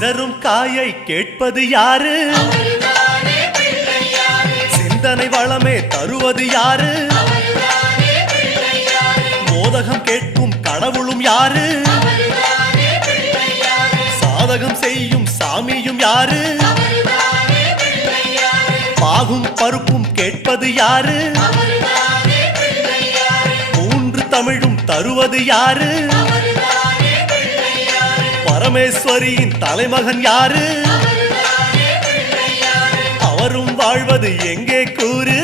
சிதறும் காயை கேட்பது யாரு? சிந்தனை வளமே தருவது யாரு? மோதகம் கேட்கும் கடவுளும் யாரு? சாதகம் செய்யும் சாமியும் யாரு? பாகும் பருப்பும் கேட்பது யாரு? மூன்று தமிழும் தருவது யாரு? பரமேஸ்வரியின் தலைமகன் யாரு? அவரும் வாழ்வது எங்கே கூறு?